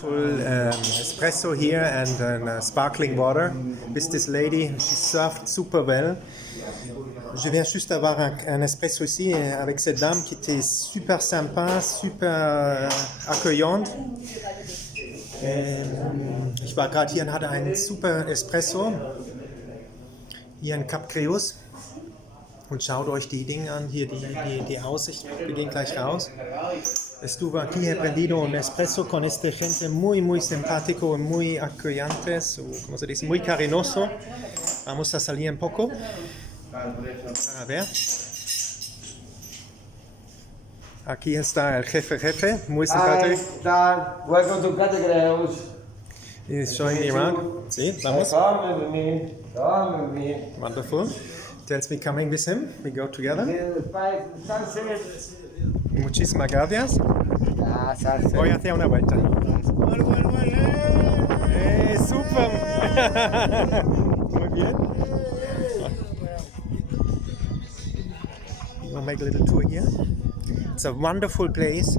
Full espresso here and sparkling water with this lady. She served super well. Je viens juste d'avoir un espresso ici avec cette dame qui était super sympa, super accueillante. Ich war gerade hier und hatte einen super Espresso hier in Cap Creus. Und schaut euch die Dinge an, hier die Aussicht. Wir gehen gleich raus. Estuve aquí, he prendido un espresso con esta gente muy simpático y muy accueyantes, o como se dice, muy cariñoso. Vamos a salir un poco para ver. Aquí está el jefe, muy simpático. Hi, Dan. Welcome to Creus. He's showing me around. Sí, vamos. Come with me. Wonderful. Tells me coming with him. We go together. Muchísimas gracias. Voy hacia una vuelta. Super. Muy bien. We'll make a little tour here. It's a wonderful place.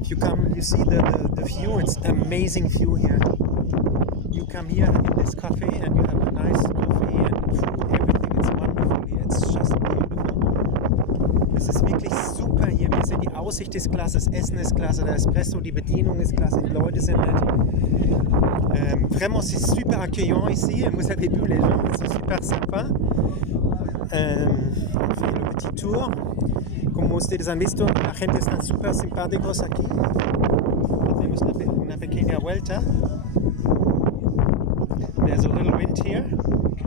If you come, you see the view. It's amazing view here. You come here in this cafe and you have a nice coffee and food, everything. It's wonderful here. It's just beautiful. Es ist wirklich super hier. Wir sehen, die Aussicht ist klasse, das Essen ist klasse, der Espresso, die Bedienung ist klasse, die Leute sind nett. Vraiment, c'est super accueillant ici. Vous avez vu, les gens, ils sont super sympas. On fait le petit tour. Como ustedes han visto, la gente está super simpáticos aquí. Hacemos una pequeña vuelta. There's a little wind here.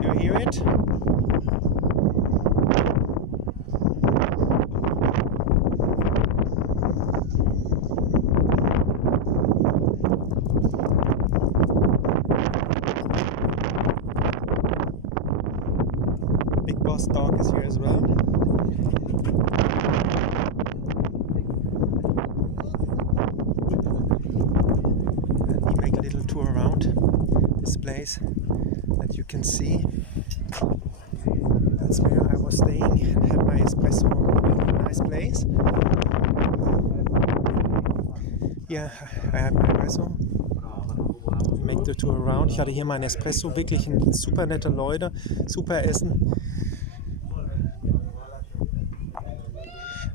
You hear it? Big boss dog is here as well. And we make a little tour around this place that you can see. That's where I was staying and had my espresso. Really nice place. Yeah, I had my espresso. Make the tour around. Ich hatte hier mein Espresso, wirklich ein super nette Leute, super Essen.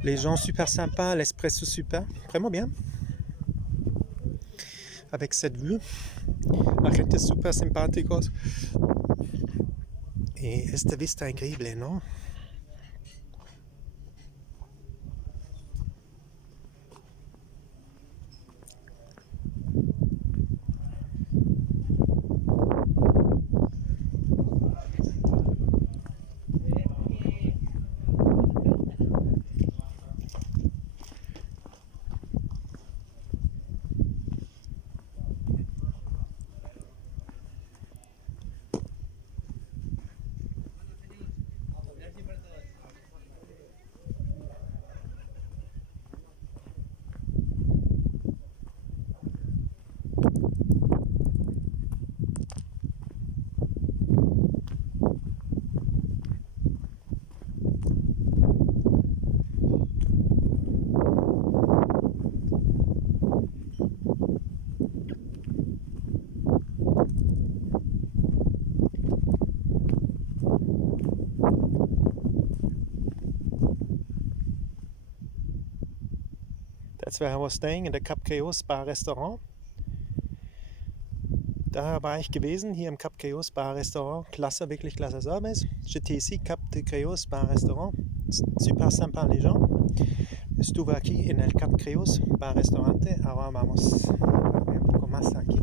Les gens super sympas, l'espresso super, vraiment bien. Avec cette vue, la gente super simpáticos. Y esta vista increíble, ¿no? That's where I was staying, in der Cap Creus Bar Restaurant. Da war ich gewesen, hier im Cap Creus Bar Restaurant. Klasse, wirklich klasse Service. J'étais ici, Cap de Creus Bar Restaurant. Super sympa les gens. Estuve aquí en el Cap Creus Bar Restaurante. Ahora vamos a ver un poco más aquí.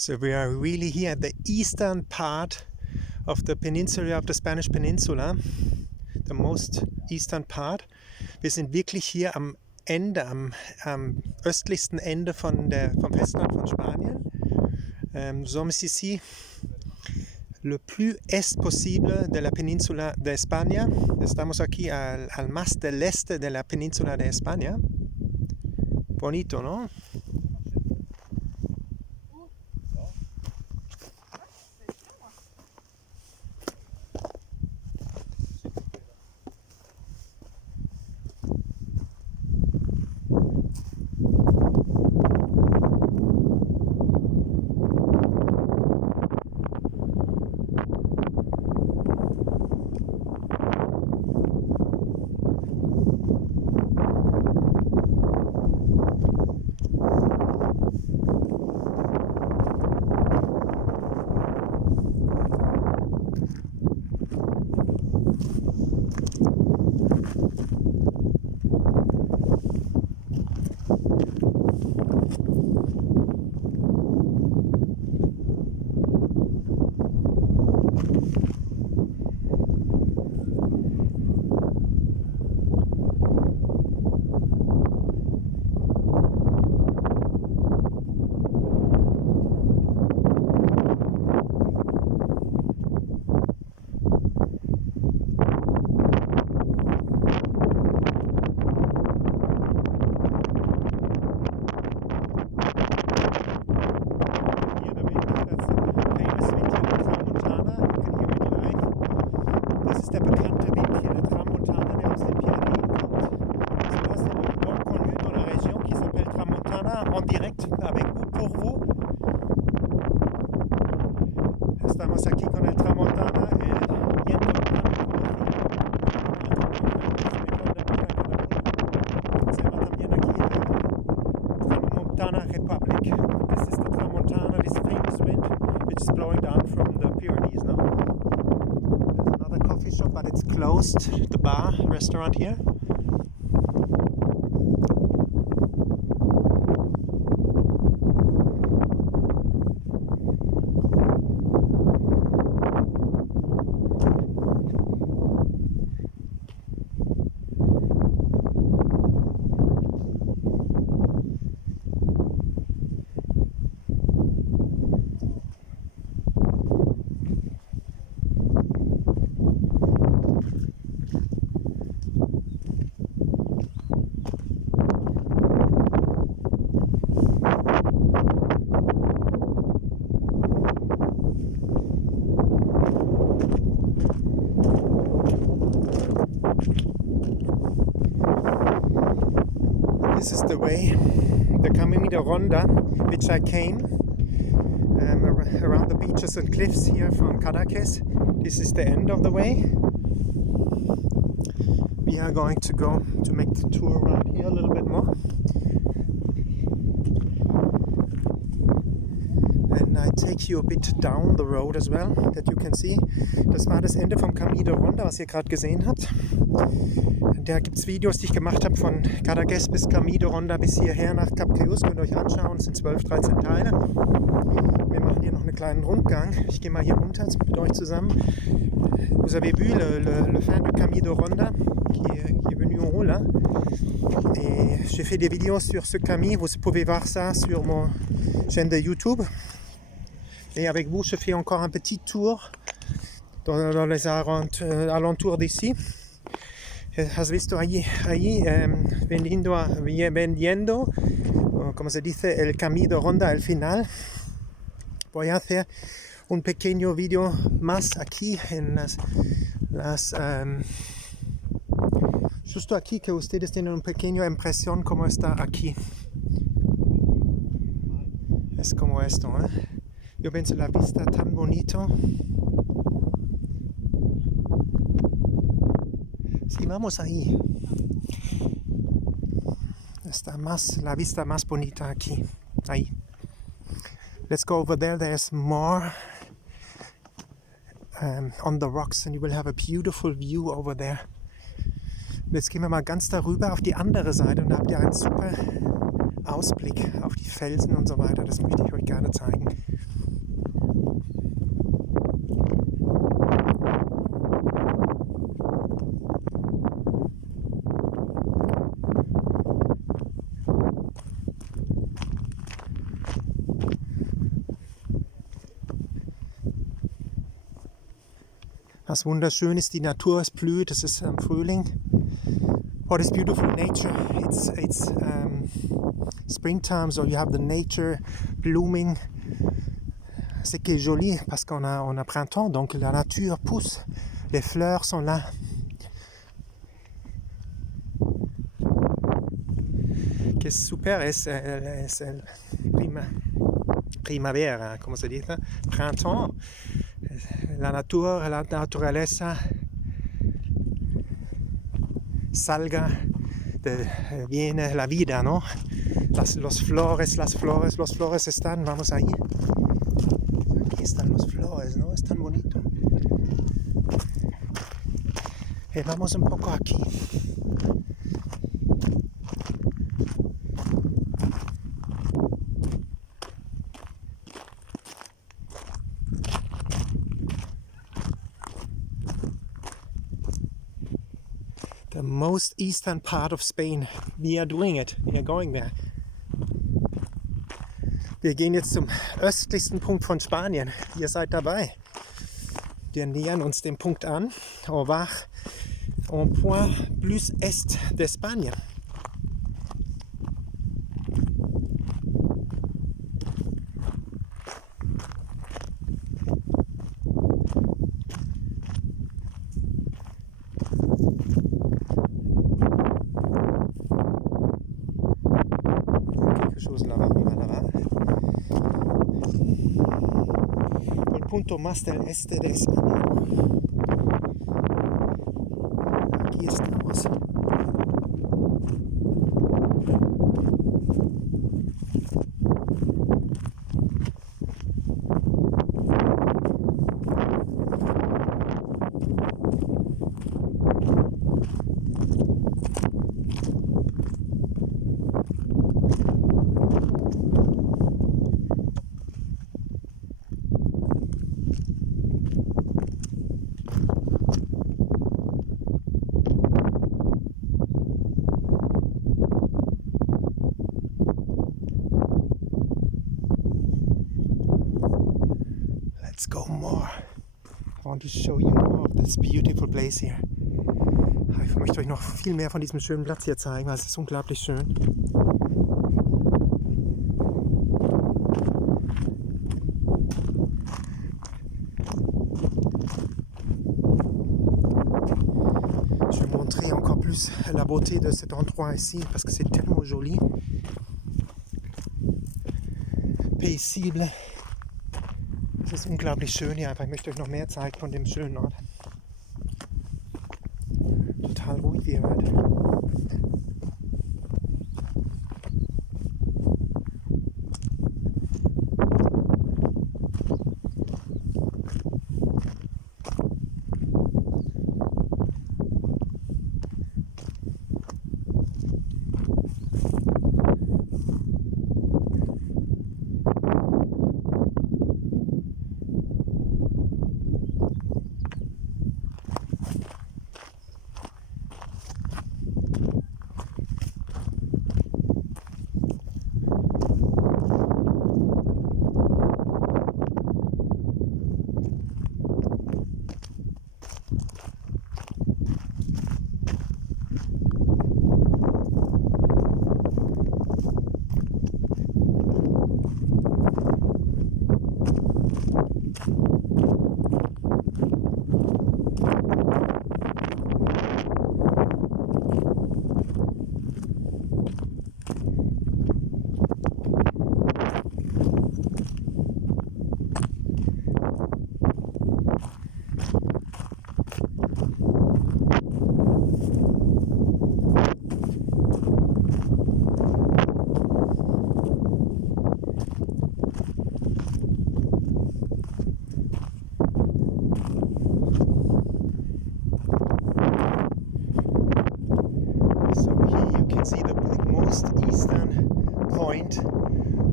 So we are really here at the eastern part of the peninsula, of the Spanish Peninsula, the most eastern part. Wir sind wirklich hier am Ende, am östlichsten Ende vom Festland von Spanien. Nous sommes ici le plus est possible de la península de España. Estamos aquí al más del este de la península de España. Bonito, ¿no? En direct avec vous, pour vous. Estamos aquí con el tramontana, el viento se va también aquí el Tramontana Republic. This is the tramontana, this famous wind which is blowing down from the Pyrenees now. There's another coffee shop, but it's closed, the bar, restaurant here. This is the way, the Camino de Ronda, which I came around the beaches and cliffs here from Cadaqués. This is the end of the way. We are going to go to make the tour around here a little bit more. And I take you a bit down the road as well, that you can see. Das war das Ende vom Camino de Ronda, was ihr gerade gesehen habt. Da gibt es Videos, die ich gemacht habe von Cadaqués bis Camino de Ronda bis hierher nach Cap Creus. Könnt ihr euch anschauen, es sind 12, 13 Teile. Wir machen hier noch einen kleinen Rundgang. Ich gehe mal hier runter mit euch zusammen. Vous avez vu le fin du Camino de Ronda qui est venu en haut là. Et j'ai fait des vidéos sur ce camino. Vous pouvez voir ça sur mon chaîne de YouTube. Et avec vous, je fais encore un petit tour dans les alentours d'ici. Has visto allí vendiendo, como se dice, el Camino de Ronda al final. Voy a hacer un pequeño video más aquí en justo aquí, que ustedes tienen una pequeña impresión como está aquí. Es como esto, ¿eh? Yo pienso la vista tan bonito. Sí, vamos ahí. Está la vista más bonita aquí. Ahí. Let's go over there. There's more on the rocks and you will have a beautiful view over there. Jetzt gehen wir mal ganz darüber auf die andere Seite und da habt ihr einen super Ausblick auf die Felsen und so weiter. Das möchte ich euch gerne zeigen. Was wunderschön ist, die Natur ist blüht, es ist Frühling. What is beautiful nature? It's springtime, so you have the nature blooming. Ce qui est joli parce qu'on a printemps, donc la nature pousse, les fleurs sont là. Que super es el primavera, como se dice, printemps. La naturaleza salga, viene la vida, ¿no? Los flores están, vamos ahí. Aquí están los flores, ¿no? Es tan bonito. Vamos un poco aquí. The most eastern part of Spain. We are doing it. We are going there. Wir gehen jetzt zum östlichsten Punkt von Spanien. Ihr seid dabei. Wir nähern uns dem Punkt an. On va au point plus est d'Espagne. El punto más del este de España. Aquí estamos. Let's go more. I want to show you more of this beautiful place here. Ich möchte euch noch viel mehr von diesem schönen Platz hier zeigen, weil es ist unglaublich schön. Je vais montrer encore plus la beauté de cet endroit ici parce que c'est tellement joli. Paisible. Es ist unglaublich schön hier einfach. Ich möchte euch noch mehr zeigen von dem schönen Ort. Total ruhig wie ihr hört.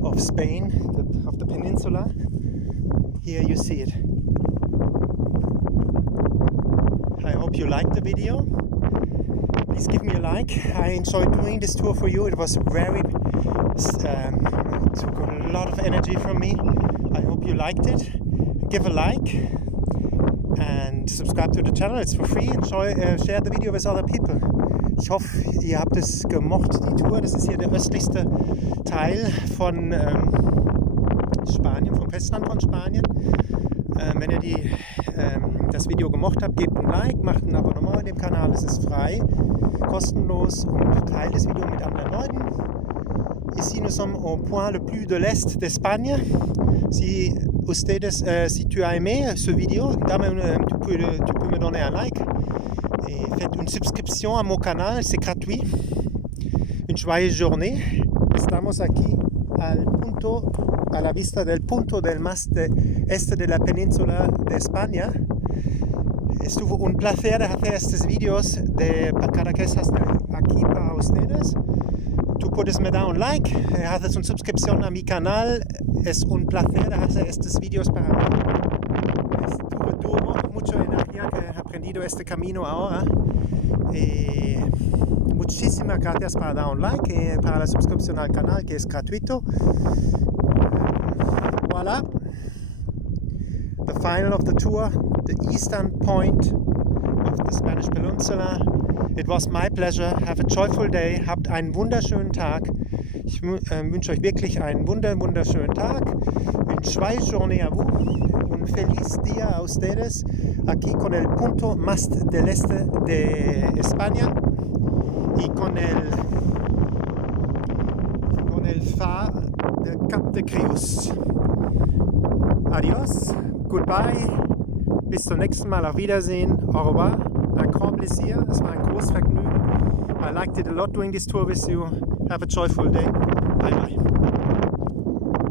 Of Spain, of the peninsula. Here you see it. I hope you liked the video. Please give me a like. I enjoyed doing this tour for you. It was very took a lot of energy from me. I hope you liked it. Give a like and subscribe to the channel. It's for free, and share the video with other people. Ich hoffe, ihr habt es gemocht, die Tour. Das ist hier der östlichste Teil von Spanien, vom Festland von Spanien. Wenn ihr das Video gemocht habt, gebt ein Like, macht ein Abonnement in dem Kanal. Es ist frei, kostenlos, und teilt das Video mit anderen Leuten. Ici nous sommes au point le plus de l'est d'Espagne. Si tu as aimé ce vidéo, tu peux me donner un like. Et faites une subscription à mon canal, c'est gratuit. Une joyeuse journée. Estamos aquí a la vista del punto del más este de la península de España. Estuvo un placer hacer estos vídeos de cada que estás aquí para ustedes. Tú puedes me dar un like, haces una suscripción a mi canal. Es un placer hacer estos vídeos para mí. Estuvo duro, mucha energía que he aprendido este camino ahora. Muchísimas gracias para dar un like, para la suscripción al canal, que es gratuito. Voilà. The final of the tour, the eastern point of the Spanish Peninsula. It was my pleasure. Have a joyful day. Habt einen wunderschönen Tag. Ich wünsche euch wirklich einen wunderschönen Tag. Une joyeuse journée à vous. Un feliz día a ustedes. Aquí con el punto más del este de España. Y con el phare de Cap de Creus. Adios, goodbye, bis zum nächsten Mal, auf Wiedersehen, au revoir, un grand plaisir, es war ein großes Vergnügen. I liked it a lot doing this tour with you. Have a joyful day, bye bye.